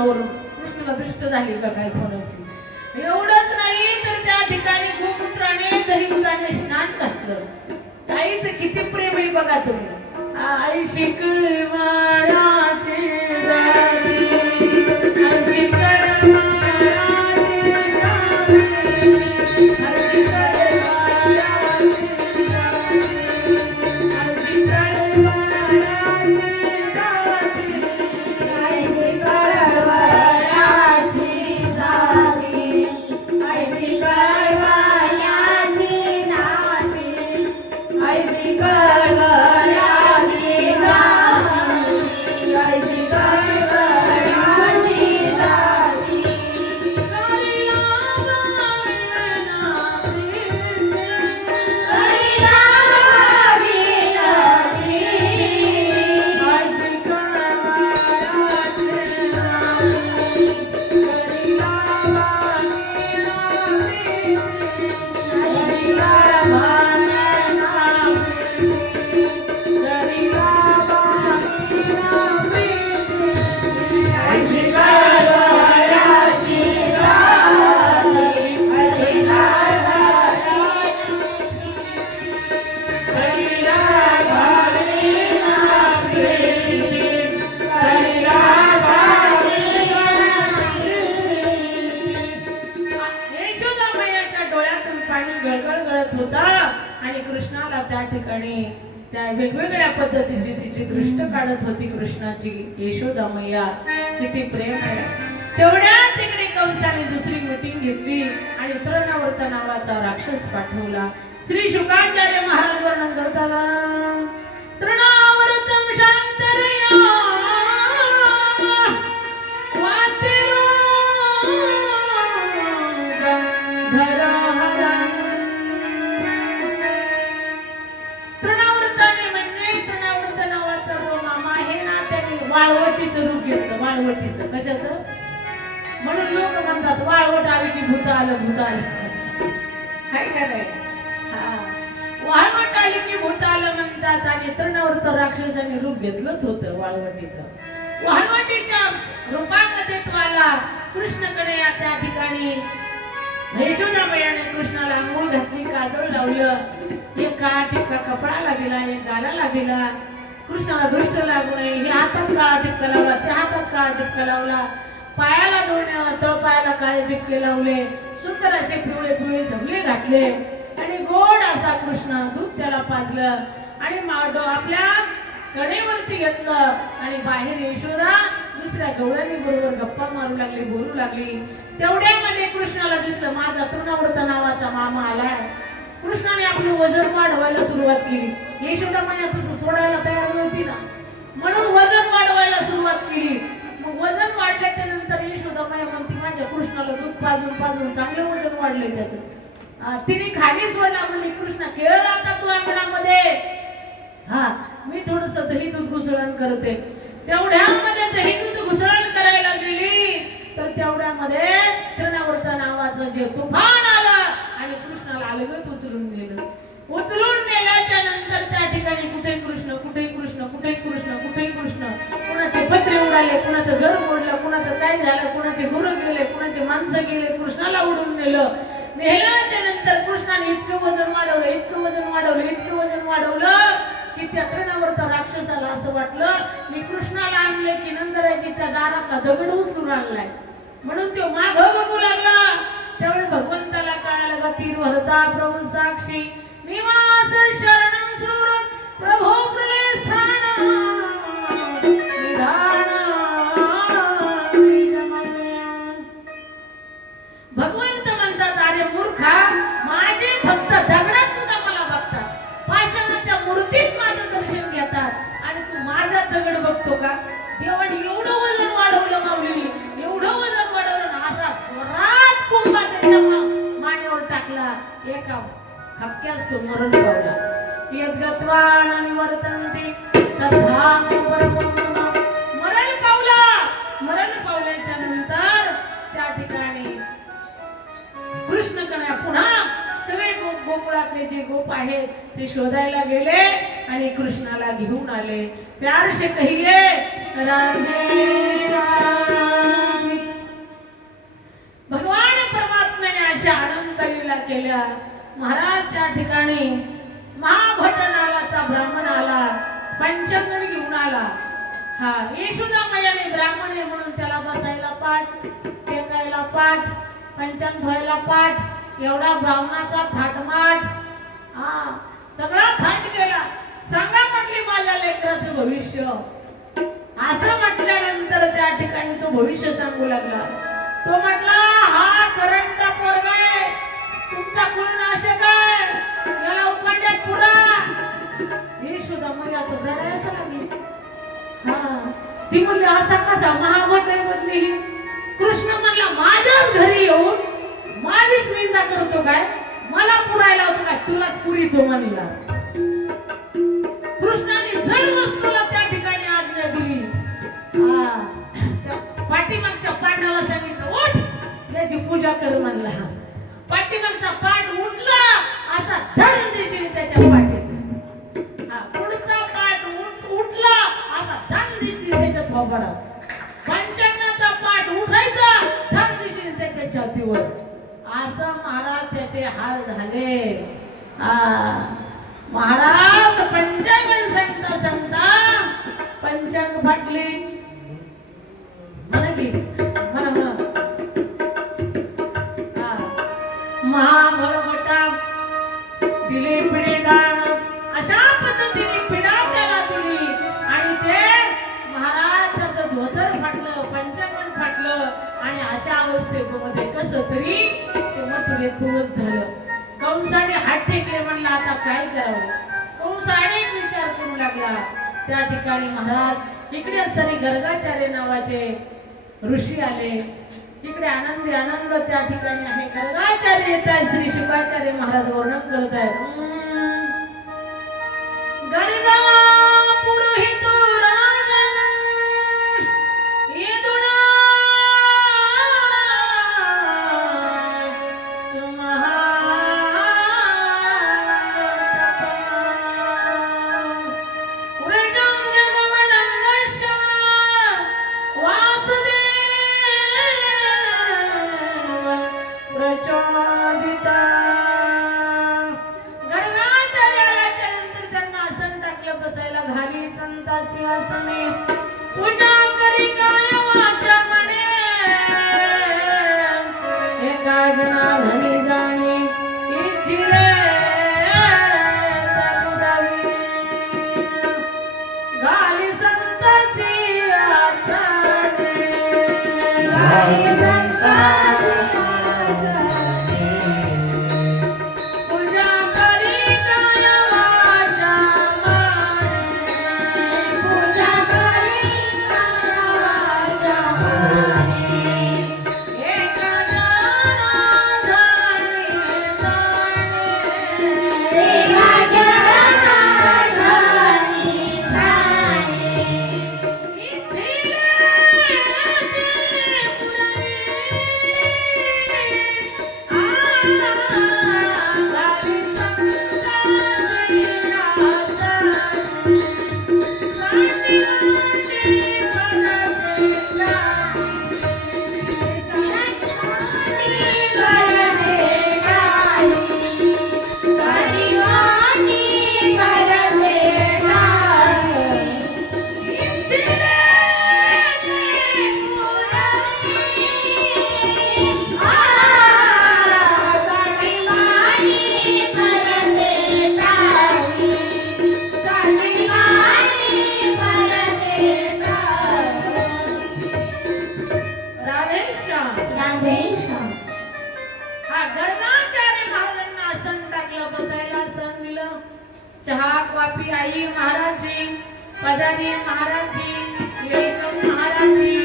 कृष्णावरून. कृष्णाला दृष्ट झाली का काय कोणाची. एवढंच नाही तर त्या ठिकाणी गोमूत्राने दही दुधाने स्नान घातलं. आईचं किती प्रेम आहे बघा तुम्ही. आई शिकळवाळाची जाती, आई शिकळवाळाची त्या वेगवेगळ्या पद्धतीची तिची दृष्ट काढत होती कृष्णाची. यशोदा मैया किती प्रेम आहे. तेवढ्या तिकडे कंसाने दुसरी मीटिंग घेतली आणि तृणावर्त नावाचा राक्षस पाठवला. श्री शुकाचार्य महाराज वर्णन करतात. तृणावर्तम शांतरया वाळवटीचं रूप घेतलं. वाळवटीचं कशाचं म्हणून लोक म्हणतात वाळवट आली की भूत आलं भूत आलं. काय काय वाळवट आली की भूत आलं म्हणतात. आणि तृणावर्त राक्षसाने रूप घेतलंच होतं वाळवटीचं. वाळवटीच्या रूपामध्ये तुम्हाला कृष्णाकडे त्या ठिकाणी यशोदा मैयाने कृष्णाला अंघोळ घातली, काजळ लावलं. एक काळा टिपका कपडाला दिला, एक गालाला दिला. कृष्णाला दृष्ट लागू नये हे हातात काळा टिपका लावला, त्या हातात काळा टिपका लावला. पायाला दोन पायाला काळे टिपके लावले. सुंदर असे पिवळे पिवळे सबले घातले आणि गोड असा कृष्ण दूध त्याला पाजलं आणि आपल्या कडेवरती घेतलं. आणि बाहेर यशोदा दुसऱ्या गवळणी बरोबर गप्पा मारू लागली, बोलू लागली. तेवढ्यामध्ये कृष्णाला दिसलं माझा तृणावर्त नावाचा मामा आलाय. कृष्णाने आपलं वजन वाढवायला सुरुवात केली. यशोदा मैया तसं सोडायला तयार नव्हती ना, म्हणून वजन वाढवायला सुरुवात केली. मग वजन वाढल्याच्या नंतर यशोदा मैया म्हणते माझ्या कृष्णाला दूध पाजून पाजून चांगलं वजन वाढलंय त्याचं. तिने खाली सोडला. म्हणली कृष्णा खेळ आता तू अंगणामध्ये, हा मी थोडस दही दूध घुसळण करते. तेवढ्यामध्ये दही दूध घुसळण करायला गेली तर तेवढ्यामध्ये तृणावर्त नावाचं जे तुफान आलं आणि कृष्णाला अलगद उचलून नेलं. उचलून नेल्याच्या नंतर त्या ठिकाणी कुठे कृष्ण कुठे कृष्ण कुठे कृष्ण कुठे कृष्ण. कुणाचे पत्रे उडाले, कुणाचं घर मोडलं, कुणाचं काय झालं, कुणाचे गुरु गेले, कुणाचे माणसं गेले. कृष्णाला उडून नेलं. नेल्याच्या नंतर कृष्णाने इतकं वजन वाढवलं, इतकं वजन वाढवलं, इतकं वजन वाढवलं की त्या तृणावर्त राक्षसाला असं वाटलं मी कृष्णाला आणले की नंदराजीच्या दारातला दगड उचलून आणलाय. म्हणून तो माग बघू लागला. त्यावेळी भगवंताला कळालं का तीर भरता प्रभू साक्षी निवास शरणम सुरत प्रभो प्रलय स्थान निधान. भगवंत म्हणतात अरे मूर्खा माझे भक्त दगडात सुद्धा मला बघतात, पाषाणाच्या मूर्तीत माझं दर्शन घेतात आणि तू माझा दगड बघतो का. देवाने एवढं वजन वाढवलं माऊली, एवढं वजन वाढवलं ना असा जोरात कुंभा त्याच्या मानेवर टाकला. एका खपक्यास तो मरण पावला. यद्गत्वान निवर्तन्ति तथा मरण पावला. मरण पावल्याच्या नंतर त्या ठिकाणी कृष्ण कन्या पुन्हा सगळे गोकुळातले जे गोप आहेत ते शोधायला गेले आणि कृष्णाला घेऊन आले. प्यार से कहिए राधे श्याम. लीला केल्या. महाराज त्या ठिकाणी महाभट नावाचा ब्राह्मण आला, पंचांगण घेऊन आला. हा यशोदामयाने ब्राह्मण आहे म्हणून त्याला बसायला पाठ, टेकायला पाठ, पंचांग व्हायला पाठ, एवढा ब्राह्मणाचा थाटमाट. हा सगळा थाट केला. सांगा म्हटली माझ्या लेकराचं भविष्य. असं म्हटल्यानंतर त्या ठिकाणी तो भविष्य सांगू लागला. तो म्हटला हा करंटा पोरगा आहे, तुमचा कुळनाशक आहे, याला उकांड्यात पुरा. यशोदामया तो रडायला लागली. हा ती म्हणली असा कसा महाभट आहे म्हणली. कृष्ण म्हणला माझ्याच घरी येऊन माझीच निंदा करतो काय, मला पुरायला होतो काय, तुलाच पुरीतो म्हणला. कृष्णाने जड वस्तूला त्या ठिकाणी आज्ञा दिली. पाठीमागच्या पाटाला सांगितलं उठ, याची पूजा कर म्हणला. पाठीमागचा पाठ उठला, असा धन दिशेने त्याच्या पाठीत. पुढचा पाठ उठला, असा धन दिशेने त्याच्या थोबाडात. पंचांगाचा पाठ उठायचा, धन दिशेने त्याच्या छातीवर. असं महाराज त्याचे हाल झाले. महाराज पंचांग सांगता सांगता पंचांग फाटली. म्हणा की म्हणा म्हणा. महाभटा दिली पिढीदान, अशा पद्धतीने पिढा त्याला दिली. आणि ते महाराज त्याचं धोतर फाटलं, पंचांगण फाटलं. आणि अशा अवस्थेमध्ये कसं तरी ते मथुरेत पोहोच झालं. कंसाने हात टेकले, म्हणला आता काय करावं. कंस अनेक विचार करू लागला. त्या ठिकाणी महाराज इकडे असताना गर्गाचार्य नावाचे ऋषी आले. इकडे आनंदी आनंद त्या ठिकाणी आहे. गर्गाचार्य येत आहेत, श्री शुकाचार्य महाराज वर्णन करत आहेत. गर्गा पुरोहित राजन येदुना पूजा करी काय वाचा म्हणे, एका जना धनी जाणे इच्छिले गाली संत सिंहासने, गाली संत आई महाराज जी, पदारी महाराज जी, वेलकम महाराज जी.